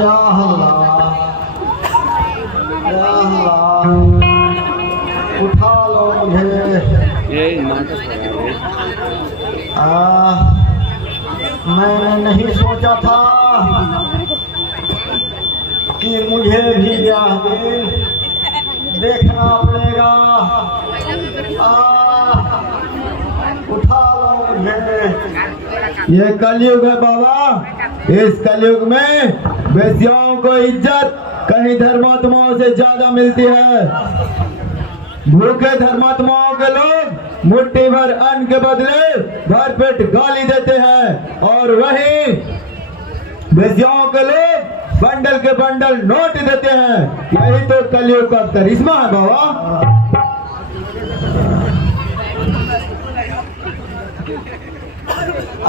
या अल्लाह, या अल्लाह, उठा लो मुझे। यही नाटक मैंने नहीं सोचा था कि मुझे भी यह दिन देखना पड़ेगा। उठा लो मुझे। ये कलयुग है बाबा। इस कलयुग में वेश्याओं को इज्जत कहीं धर्मात्माओं से ज्यादा मिलती है। भूखे धर्मात्माओं के लोग मुट्ठी भर अन्न के बदले भर पेट गाली देते हैं और वहीं वेश्याओं के लोग बंडल के बंडल नोट देते हैं। यही तो कलयुग का करिश्मा है बाबा।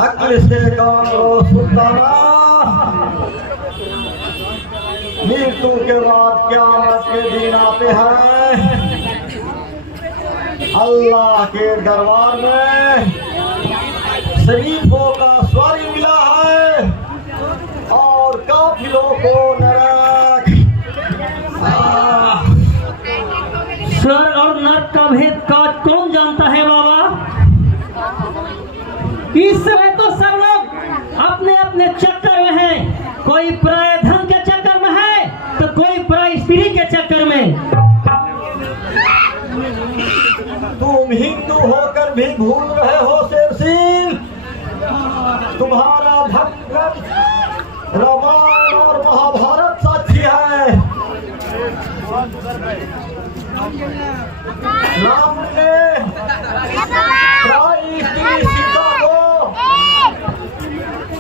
अक्ल से काम लो सुल्ताना, मृत्यु के बाद क़यामत के दिन आते हैं। अल्लाह के दरबार में शरीफों का स्वारी मिला है और काफिलों को नरक। स्वर्ग और नरक का भेद का कौन जानता है बाबा? इस समय तो सब लोग अपने अपने चक्कर में हैं। कोई पराय धन के चक्कर में है तो कोई पराय स्त्री के चक्कर में। तुम हिंदू होकर भी भूल रहे हो शेर सिंह। तुम्हारा भक्त रामायण और महाभारत साक्षी है। राम ने पराई स्त्री सीता को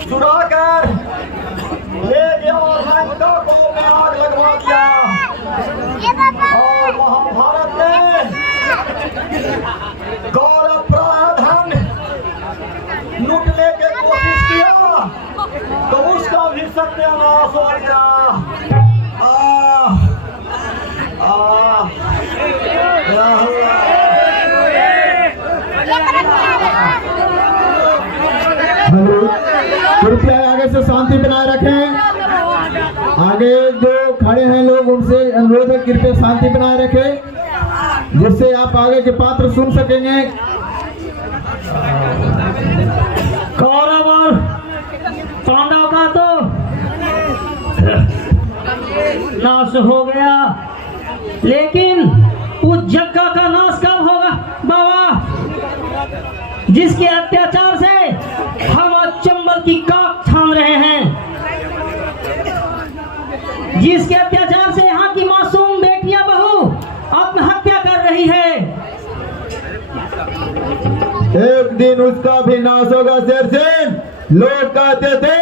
चुरा कर ले गया और लंका को में आग लगवा दिया। और महाभारत में गौरव प्राधन लूटने की कोशिश किया तो उसका भी सत्यानाश हो गया। कृपया आगे से शांति बनाए रखें। आगे जो खड़े हैं लोग उनसे अनुरोध है कृपया शांति बनाए रखें जिससे आप आगे के पात्र सुन सकेंगे। कौरव और पांडव का तो नाश हो गया, लेकिन उस जग्गा का नाश कब होगा बाबा? जिसके अत्याचार से हम आज चंबल की काक छान रहे हैं, जिसके अत्याचार से यहाँ की मासूम बेटियां बहू आत्महत्या कर रही है। एक दिन उसका भी नाश होगा शेर सिंह। लोग कहते थे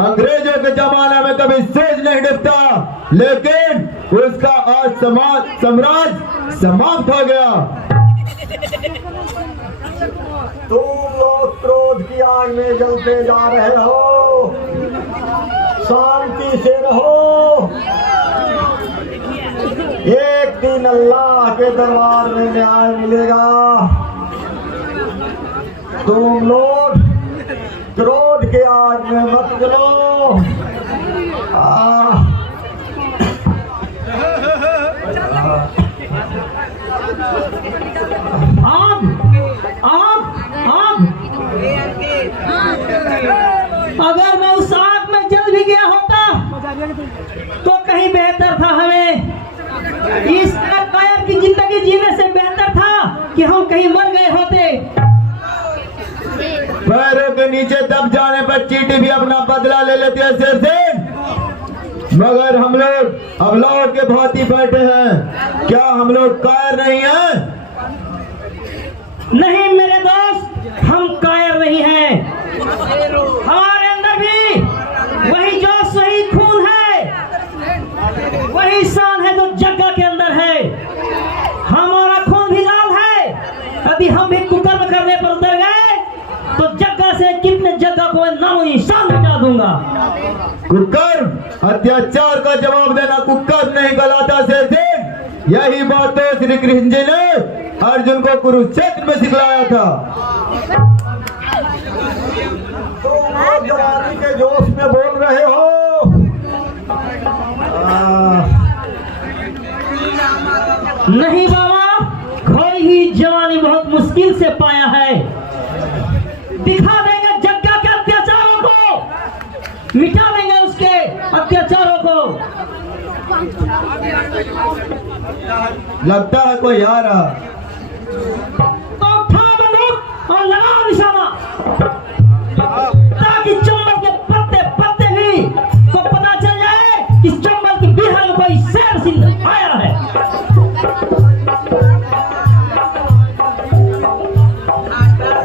अंग्रेजों के जमाने में कभी सूरज नहीं डूबता, लेकिन उसका आज साम्राज्य समाप्त हो गया। तुम लोग क्रोध की आग में जलते जा रहे हो। शांति से रहो। एक दिन अल्लाह के दरबार में न्याय मिलेगा। तुम लोग क्रोध के आग में मत जलो। अगर मैं उस आग में जल भी गया होता तो कहीं बेहतर था। हमें इस कायर की जिंदगी जीने से बेहतर था कि हम कहीं मर गए होते। पैरों के नीचे दब जाने पर चींटी भी अपना बदला ले लेती है शेर सिंह। मगर हम लोग अबलाओं के भांति बैठे हैं। क्या हम लोग कायर नहीं हैं? नहीं मेरे दोस्त, हम कायर नहीं हैं। हमारे अंदर भी वही जोश, वही खून है, वही शान है जो जग्गा के अंदर है। हमारा खून भी लाल है। यदि हम भी कुकर्म करने पर उतर गए तो जग्गा से कितने जग्गा को नामो निशान मिटा दूंगा। कुकर्म अत्याचार का जवाब देना कुकर्म नहीं कहलाता शेर सिंह। यही बात तो श्री कृष्ण जी ने अर्जुन को कुरुक्षेत्र में सिखलाया था। तो जवानी के जोश में बोल रहे हो। मिटा देंगे उसके अत्याचारों को। लगता है कोई आ रहा। तो उठा बंदूक और लगाओ निशाना, ताकि चंबल के पत्ते पत्ते भी को पता चल जाए कि चंबल की बिहार में कोई शेर सिंह आया है।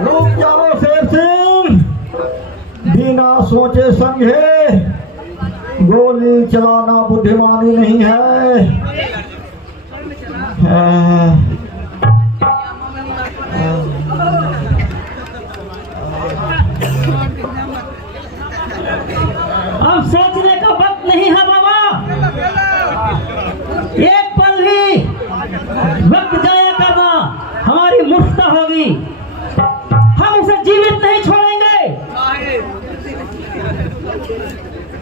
रुक जाओ शेर सिंह, बिना सोचे समझे गोली चलाना बुद्धिमानी नहीं है। अब सोचने का वक्त नहीं है बाबा, एक पल भी वक्त जाया करना हमारी मूर्खता होगी। हम उसे जीवित नहीं छोड़ेंगे।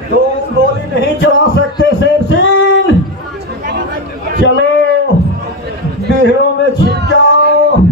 तुम गोली नहीं चला सकते शेर सिंह, चलो बिहड़ों में छिप जाओ।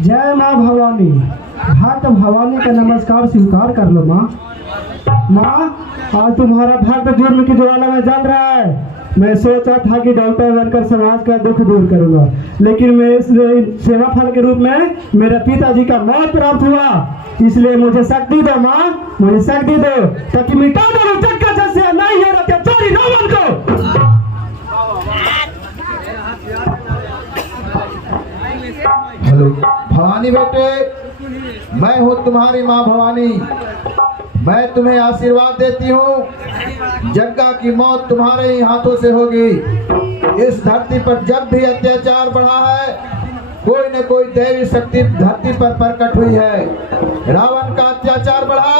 जय माँ भवानी। भक्त भवानी का नमस्कार स्वीकार कर लो माँ। माँ, आज तुम्हारा भक्त जुर्म की ज्वाला में जल रहा है। मैं सोचा था कि डॉक्टर बनकर समाज का दुख दूर करूंगा, लेकिन मैं इस सेवा फल के रूप में मेरे पिताजी का मौत प्राप्त हुआ। इसलिए मुझे शक्ति दो माँ, मुझे शक्ति दो, ताकि मिटा दो जगह जैसे नहीं है अत्याचारी रावण को। हेलो भवानी बेटे, मैं हूँ तुम्हारी माँ भवानी। मैं तुम्हें आशीर्वाद देती हूँ, जग्गा की मौत तुम्हारे ही हाथों से होगी। इस धरती पर जब भी अत्याचार बढ़ा है, कोई न कोई दैवी शक्ति धरती पर प्रकट हुई है। रावण का अत्याचार बढ़ा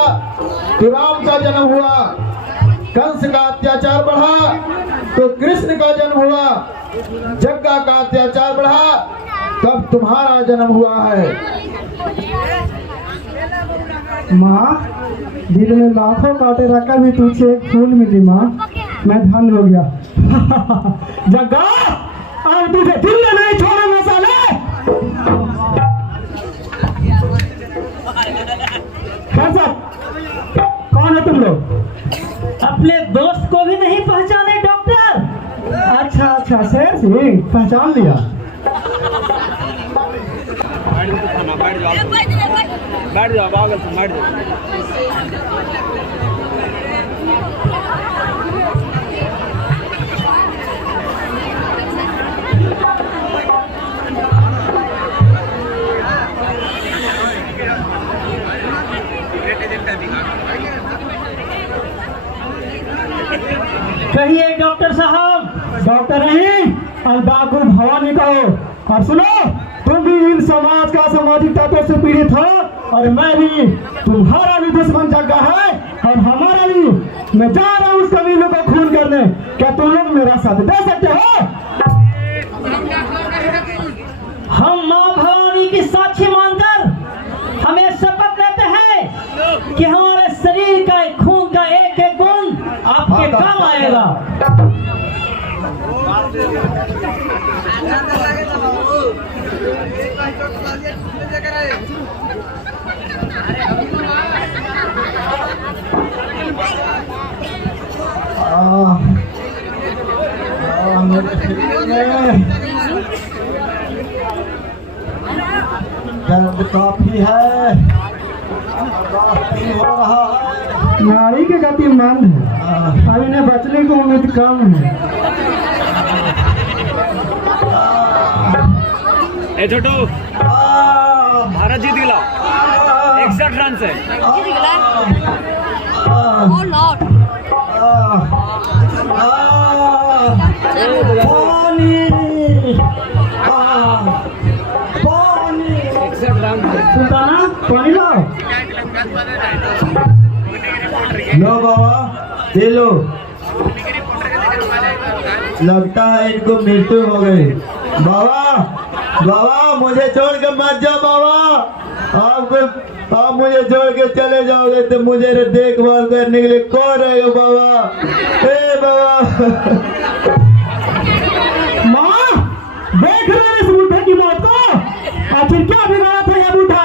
तो राम का जन्म हुआ, कंस का अत्याचार बढ़ा तो कृष्ण का जन्म हुआ, जग्गा का अत्याचार बढ़ा तब तुम्हारा जन्म हुआ है। माँ, दिल में लाखों कांटे रखकर भी तुझसे एक फूल मिली माँ, मैं धन हो गया। जग्गा, अब तुझे दिल में नहीं छोड़ूंगा साले। कैसा? कौन है तुम लोग? अपने दोस्त को भी नहीं पहचाने डॉक्टर? अच्छा अच्छा, शेर सिंह पहचान लिया। बैठ जाओ पागल तुम, बैठ जाओ। कहिए डॉक्टर साहब। डॉक्टर नहीं, अलबाकू भवानी कहो। और सुनो, तुम भी इन समाज का सामाजिक तत्वों से पीड़ित हो, और मैं भी। तुम्हारा भी दुश्मन जग्गा है और हमारा भी। मैं जा रहा हूँ उस कमीनों को खून करने। क्या तुम लोग मेरा साथ दे सकते हो? हम माँ भवानी की साक्षी मानकर हमें शपथ लेते हैं कि हमारे शरीर का खून का एक एक बूंद आपके काम आएगा। मेरे शरीर में दर्द काफी है, काफी हो रहा है। नारी की गति मंद है, अब इन्हें बचने की उम्मीद कम है। ए छोटू, भारत जीत गया 61 रन से। पानी, पानी, सुल्ताना पानी लाओ। लो बाबा ये लो। लगता है इनको मृत्यु हो गई। बाबा बाबा मुझे छोड़ के मत जाओ बाबा। आप मुझे छोड़ के चले जाओगे तो मुझे देखभाल करने के लिए कौन रहेगा बाबा? ए बाबा। माँ देख रहे हैं इस बूढ़े की मौत को? आखिर क्या बिगाड़ा था यह बूढ़ा?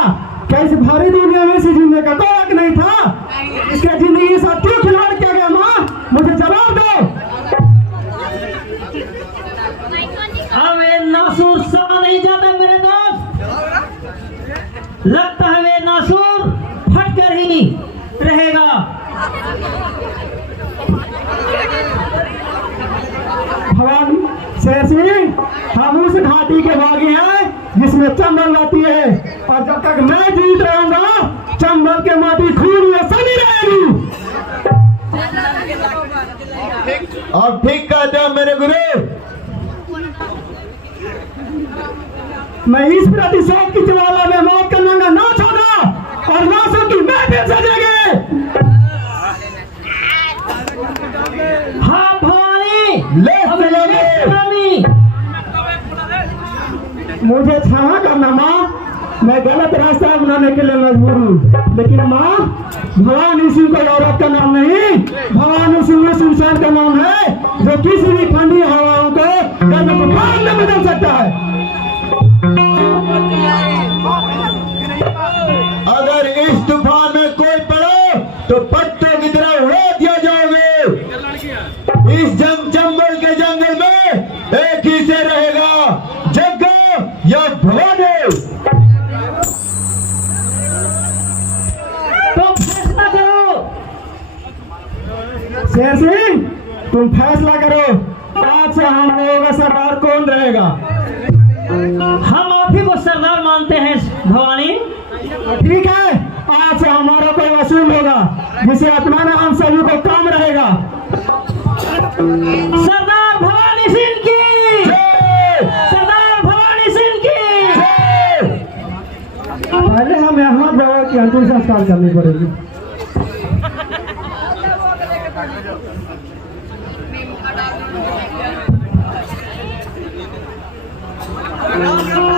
क्या इस भारी दुनिया में से जीने का कोई हक नहीं था? इसके जिंदगी के साथ क्यों खिलवाड़ किया गया? माँ मुझे जवाब दो। अब ये नासूर समा नहीं जाता मेरे दोस्त। लगता है वे नासूर फट कर ही रहेगा। भवानी शेर सिंह, हम उस घाटी के भागी हैं जिसमें चंबल रहती है, और जब तक मैं जीत रहूंगा चंबल के माटी खून में सनी रहेगी। आप ठीक कहते हो मेरे गुरु। मैं इस प्रतिशोध की ज्वाला में मौत का नंगा ना छोड़ा और नासों की महफिल सजेगी। हाँ भवानी, ले भवानी। मुझे क्षमा करना माँ, मैं गलत रास्ता अपनाने के लिए मजबूर हूँ, लेकिन माँ भवानी सिंह कोई औरत का नाम नहीं, भवानी सिंह उस इंसान का नाम है जो किसी भी ठंडी हवाओं को गर्म तूफान में बदल सकता है। अगर इस तूफान में कोई पड़ो तो पत्तों की तरह उड़ा दिया जाओगे। इस चंबल के जंगल में एक ही से रहेगा, जग्गा या भवानी। तो फैसला करो। शेर सिंह तुम फैसला करो, आज से हम लोगों का सरदार कौन रहेगा? हम आप ही को सरदार मानते हैं भवानी। ठीक है, आज से हमारा कोई वसूल होगा जिसे अपनाना हम सभी को काम रहेगा। सरदार भवानी सिंह की, सरदार भवानी सिंह की। पहले हमें अहमद बाबा की अंतिम संस्कार करनी पड़ेगी। Oh,